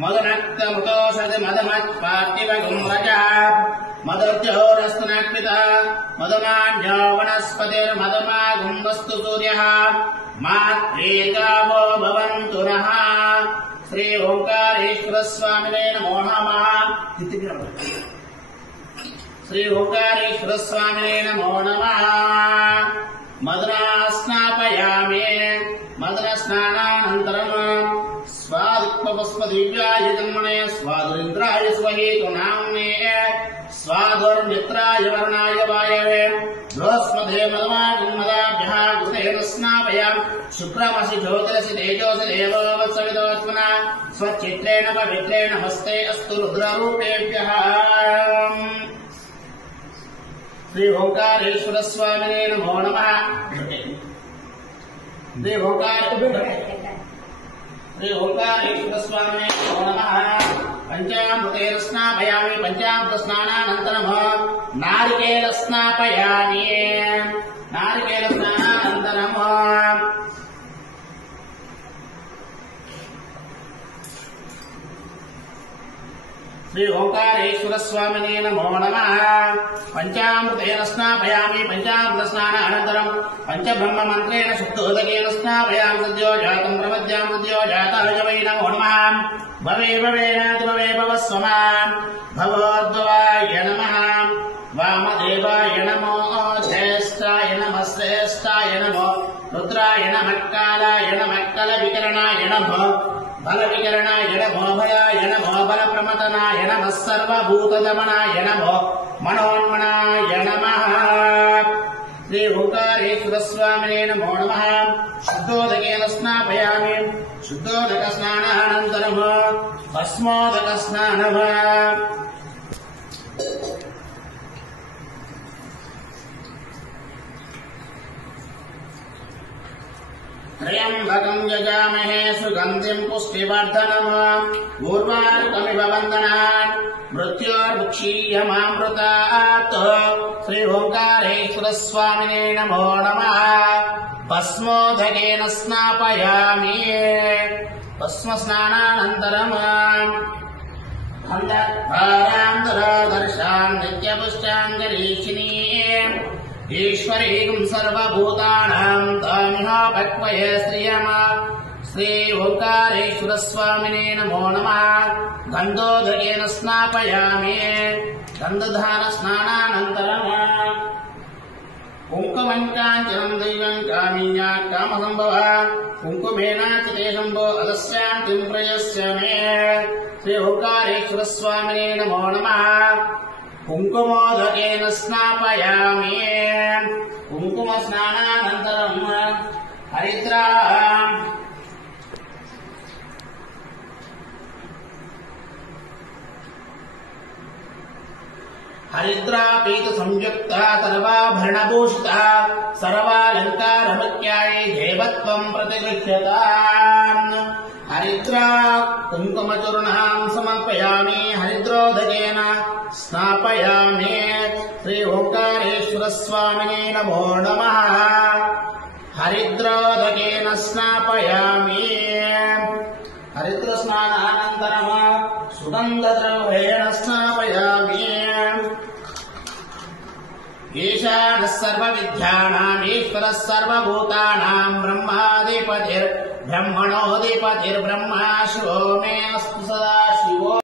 मदनक्तमुतोषति मदमत्पार्थिवगुम्रजा मदर्जोरस्तनक्पिता मदमान्यो वनस्पतिर्मदमागुम्बस्तु सूर्यः मात्रेर्गावो भवन्तु नः। श्री ओंकारेश्वर स्वामिने नमो नमः। श्री ओंकारेश्वर स्वामिने नमो नमः। मदना स्नापयामि। मदन स्नानानन्तरम् स्वादिक्पपुष्पदिव्याय जन्मने स्वादुरिन्द्राय स्वहेतुनाम्ने स्वादुर्मित्राय वर्णाय वायवे बृहस्पते मदमागुन्मदाभ्यः कृतेन स्नापयामि। शुक्रमसि ज्योतिरसि तेजोसि देवो वत्सविदोत्मना स्वचित्रेण पवित्रेण हस्ते अस्तु रुद्ररूपेभ्यः। श्री ओंकारेश्वर स्वामिने नमो नमः। श्री ओंकारेश्वर स्वामिने नमो नमः। पंचामृतेन स्नापयामि। पंचामृत स्नानानन्तरम् नारिकेल स्नापयामि। नारिकेल स्नानानन्तरम् श्री ओंकारेश्वर स्वामिने नमो नमः। पंचामृतेन स्नापयामि। पंचामृत स्नानानन्तरम् पंचब्रह्म मंत्रेण शुद्धोदकेन स्नापयामि। सद्यो जातं प्रमज्जां सद्यो जाताय वै नमो नमः। भवे भवेनाति भवे भवस्वमान् भवोद्भवाय नमः। वामदेवाय नमो ज्येष्ठाय नमः श्रेष्ठाय नमो रुद्राय नमः कालाय नमः कलविकरणाय नमः बलविकरणाय नमो भयाय नमो बलप्रमतनाय नमः सर्वभूतदमनाय नमो मनोन्मनाय नमः। श्री ओंकारेश्वर स्वामिने नमो नमः। शुद्धोदकेन स्नापयामि। शुद्धोदक स्नानानन्तरम् भस्मोदक स्नानम्। त्र्यम्बकं यजामहे सुगन्धिं पुष्टिवर्धनम् उर्वारुकमिव वन्दनान् मृत्योर्मुक्षीयमामृतात्। श्री ओंकारेश्वर स्वामिने नमो नमः। भस्मोदकेन स्नापयामि। भस्म स्नानानन्तरम् भारान्तरदर्शान् नित्यपुष्टाङ्गरीषिणी ईश्वरीं सर्वभूतानां तामिह भक्वये श्रियम्। श्री ओंकारेश्वर स्वामिने नमो नमः। गन्धोदकेन स्नापयामि। गन्धदान स्नानानन्तरम् कुङ्कुमञ्चाञ्चलं दैवं कामिन्या कामसम्भव कुङ्कुमेनाचिते शम्भो अदस्यान्तिं प्रयस्यामि। श्री ओंकारेश्वर स्वामिने नमो नमः। कुङ्कुमोदकेन स्नापयामि। कुङ्कुम स्नानानन्तरम् हरिद्रा पीत संयुक्ता सर्वाभरणभूषिता सर्वालङ्कारमुख्यायै देवत्वं प्रतिगृह्यताम्। हरिद्रा कुङ्कुमचूर्णां समर्पयामि। हरिद्रोदकेन स्नापयामि। श्री ओंकारेश्वर स्वामिने नमो नमः। हरिद्रोदकेन स्नापयामि। हरिद्र स्नानानन्तरम् सुगन्धद्रव्येण स्नापयामि। ईशानः सर्वविद्यानाम् ईश्वरः सर्वभूतानां ब्रह्माधिपतिर्ब्रह्मणोऽधिपतिर्ब्रह्मा शिवो मे अस्तु सदा शिवो।